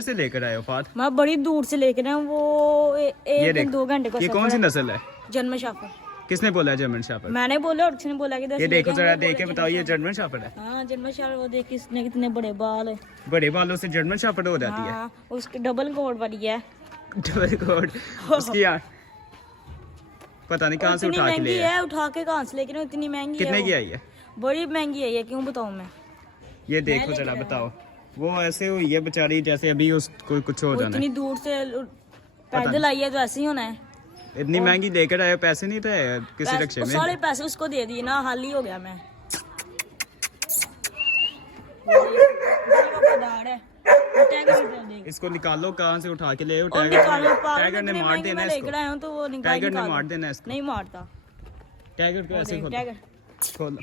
से लेकर आए हो फात? मैं बड़ी दूर से लेकर आया हूँ। वो एक 2 घंटे का। ये कौन सी नस्ल है? German shepherd. किसने बोला है जर्मन शेफर्ड? मैंने बोला और किसने बोला कि ये देखो जरा देख के बताओ, ये जर्मन शेफर्ड है? हाँ जर्मन शेफर्ड। वो देख किसने कितने बड़े बाल है। बड़े बालों से जर्मन शेफर्ड हो जाती है? उसकी डबल कोट वाली है। डबल कोट उसकी पता नहीं कहाँ से उठा के ले है। उठा के कहाँ से, लेकिन इतनी महंगी है। कितने की आई है? बड़ी महंगी है ये, क्यों बताऊँ मैं? ये देखो जरा बताओ, वो ऐसे हुई है बेचारी जैसे अभी उसको कुछ हो जाना है। इतनी दूर से पैदल आई है तो ऐसे ही होना है। इतनी महंगी लेकर आए, पैसे नहीं थे किसी रिक्शे में? सारे पैसे उसको दे दिए ना, हाल ही हो गया मैं। इसको निकालो, कहाँ से उठा के ले? टाइगर ने मार देना है इसको। तो वो टाइगर ने मार देना है इसको। नहीं मारता टाइगर को ऐसे खोलो। खोलो।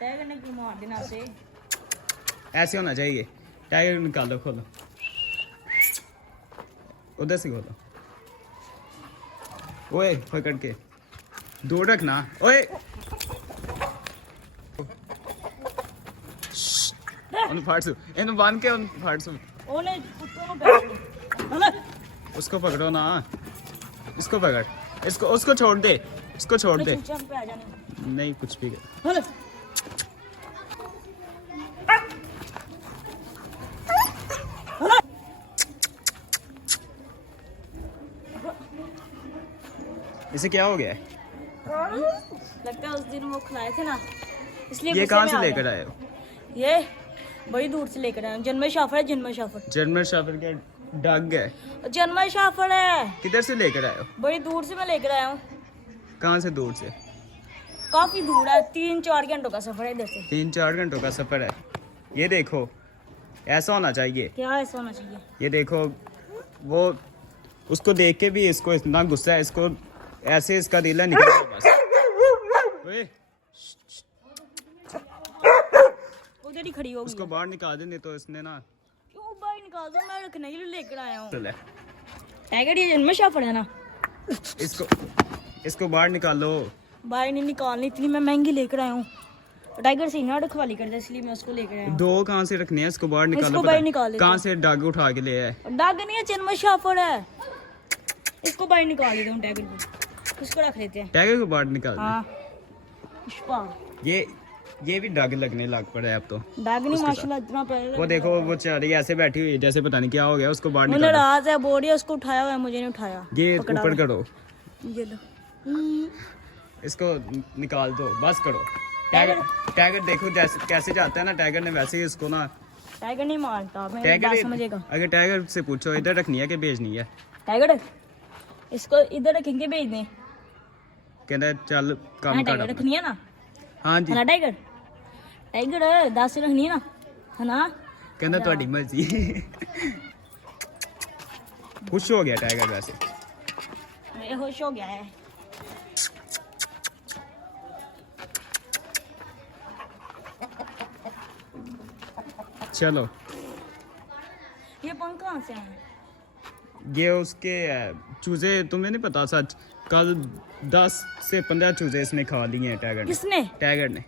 टाइगर ने क्यों मार देना ऐसे? ऐसे होना चाहिए। टाइगर निकालो, खोलो, उधर से खोलो। ओए पकड़ के दूर रखना। ओए फाड़सू इन बांध के फाड़सू। उसको पकड़ो ना, इसको पकड़, इसको उसको छोड़ दे, इसको छोड़ दे। नहीं कुछ भी इसे क्या हो गया है? लगता है उस दिन वो खिलाए थे ना, इसलिए। ये कहाँ से लेकर आए हो? ये बड़ी दूर से लेकर आए। जर्मन शेफर्ड है। German shepherd. जर्मन शेफर्ड के डग है। जर्मन शेफर्ड है। किधर से लेकर आए हो? बड़ी दूर से मैं लेकर आया हूँ। कहाँ से दूर से? काफी दूर है, 3-4 घंटों का सफर है इधर से। 3-4 घंटों का सफर है। ये देखो ऐसा होना चाहिए। क्या ऐसा होना चाहिए? ये देखो वो उसको देख के भी इसको इतना गुस्सा है, इसको ऐसे इसका दिल निकल गया बस। उधर ही खड़ी होगी। उसको बाहर निकाल दे, नहीं तो इसने ना। क्यों बाहर निकाल दो? मैं रखने के लिए लेकर आया हूँ। टाइगर ये जर्मन शेफर्ड है ना? इसको बाहर निकालो। बाहर नहीं निकालनी, इतनी मैं महंगी लेकर आया हूँ। टाइगर से ना रखवाली करता, इसलिए मैं उसको लेकर आया हूँ। 2 कहाँ से रखने हैं? इसको बाहर निकालो। इसको बाहर निकाल। कहाँ से डग उठा के ले आए? डग नहीं है, जर्मन शेफर्ड है। इसको बाहर निकाल देते हैं टाइगर को। इसको रख लेते हैं। टाइगर को बाहर निकाल। हाँ ये भी डग लगने लग पड़ा है अब तो। डग नहीं माशाल्लाह इतना पड़ा। वो देखो वो चारी ऐसे बैठी हुई है जैसे पता नहीं क्या हो गया। उसको बाहर निकालो। नाराज है, बोल रही है उसको उठाया हुआ है, मुझे नहीं उठाया। ये ऊपर करो, ये लो। इसको निकाल दो, बस करो। टाइगर देखो जैसे कैसे जाता है ना, टाइगर ने वैसे ही इसको ना। टाइगर नहीं मारता, मेरी बात समझेगा। अगर टाइगर से पूछो इधर रखनी है कि भेजनी है? टाइगर इसको इधर रखेंगे, भेज दें। कहता चल काम कर। रखनी है ना? हाँ जी। है टाइगर। टाइगर 10 रखनी है ना? है ना? कहता ਤੁਹਾਡੀ मर्जी। खुश हो गया टाइगर वैसे। मैं खुश हो गया है। चलो ये पंख कहाँ से आए? ये उसके चूजे, तुम्हें नहीं पता सच? कल 10 से 15 चूजे इसने खा लिए हैं टाइगर ने। किसने? टाइगर ने।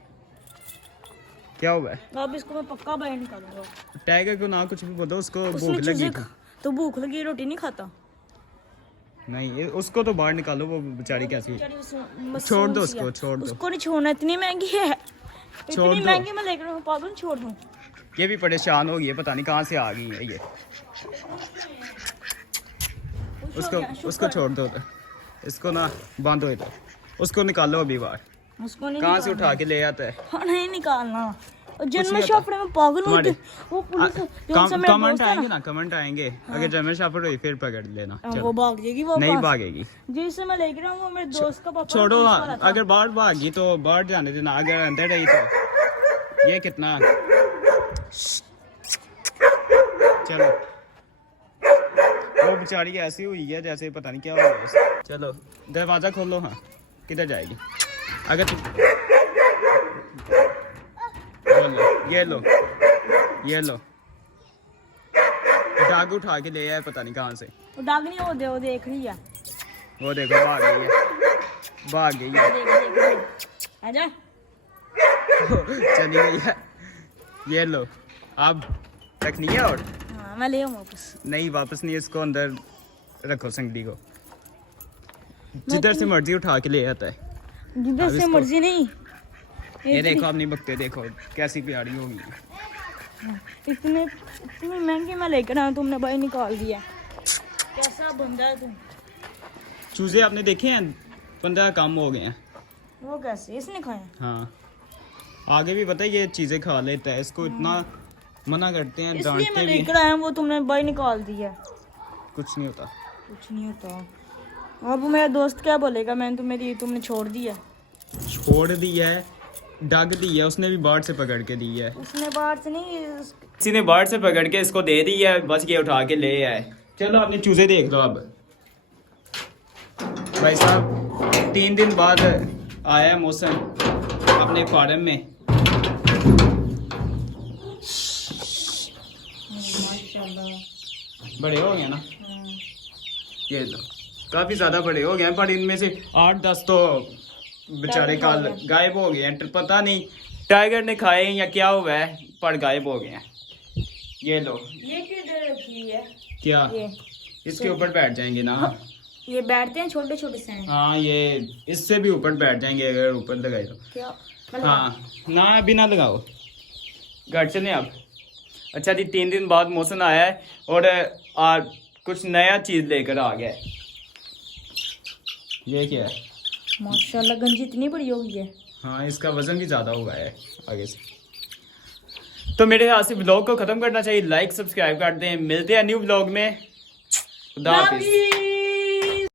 क्या हुआ है? अब इसको मैं पक्का बाहर निकालूंगा। टाइगर को ना कुछ भी बोलो, उसको भूख लगी। तो भूख लगी, रोटी नहीं खाता? नहीं उसको तो बाहर निकालो, वो बेचारी कैसी। छोड़ दो उसको, छोड़ दो। उसको नहीं छोड़ना, इतनी महंगी है। इतनी महंगी मैं लेकर आऊं, पागल छोड़ दूं? ये भी परेशान हो गई है, पता नहीं कहाँ से आ गई है ये। उसको छोड़ दो, इसको ना बांधो इधर। उसको निकालो अभी बाहर। उसको नहीं कहाँ से उठा के ले आता है? हाँ, नहीं निकालना। जर्मन शेफर्ड में पागल हूं। वो पुलिस कमेंट आएंगे ना, कमेंट आएंगे। अगर जर्मन शेफर्ड हुई फिर पकड़ लेना। वो भाग जाएगी। वो नहीं भागेगी। जिससे मैं लेकर आऊं वो मेरे दोस्त का पापा। छोड़ो, अगर बाहर भागी तो बाहर जाने देना, अगर अंदर रही तो। ये कितना चलो, वो बेचारी ऐसी हुई है जैसे पता नहीं क्या हो गया। चलो दरवाजा खोलो। हाँ किधर जाएगी? अगर ये लो डाग उठा के ले आए, पता नहीं कहाँ से। डाग नहीं, वो देख रही है। वो देखो भाग गई है। आजा। चली गई है। ये लो अब रखनी है और हाँ मैं ले आऊँ वापस। नहीं वापस नहीं, इसको अंदर रखो संगडी को, जिधर से मर्जी उठा के ले आता है। जिधर अब से इसको- मर्जी नहीं। ये देखो अपनी बकते देखो कैसी प्यारी होगी। इतने इतने महंगे मैं लेकर आया, तुमने भाई निकाल दिया। कैसा बंदा है तुम। चूजे आपने देखे हैं 15 कम हो गए हैं। वो कैसे इसने खाया? हाँ आगे भी पता है ये चीजें खा लेता है, इसको इतना मना करते हैं, इसलिए मैं डांटते भी। लेकर आया, वो तुमने भाई निकाल दिया। कुछ नहीं होता। कुछ नहीं होता। अब मेरा दोस्त क्या बोलेगा, मैंने तुमने छोड़ दिया। छोड़ दी है, डग दी है, उसने भी बाढ़ से पकड़ के दी है। उसने बाहर से नहीं किसी ने बाढ़ से पकड़ के इसको दे दी है, बस ये उठा के ले आए। चलो आपने चूजे देख लो अब। भाई साहब 3 दिन बाद आया है मौसम अपने फार्म में। माशाल्लाह। बड़े हो गए ना, हाँ। ये लो काफी ज्यादा बड़े हो गए हैं, पर इनमें से 8-10 तो बेचारे टाइगर कल खा गया। गायब हो गए हैं। पता नहीं टाइगर ने खाए या क्या हुआ है, पर गायब हो गए हैं। ये लो। ये किधर रखी हुई है? क्या ये इसके ऊपर बैठ जाएंगे ना? ये बैठते हैं, छोटे छोटे से हैं। हाँ ये इससे भी ऊपर बैठ जाएंगे अगर ऊपर लगाए तो। क्या हाँ ना अभी ना लगाओ, घर चले आप। अच्छा जी 3 दिन बाद मौसम आया है और कुछ नया चीज लेकर आ गया है। ये क्या है? माशाल्लाह गंजी इतनी बड़ी हो गई है। हाँ इसका वजन भी ज्यादा हुआ है आगे से। तो मेरे यहाँ से ब्लॉग को खत्म करना चाहिए, लाइक सब्सक्राइब कर दें। मिलते हैं न्यू ब्लॉग में। खुदा हाफिज।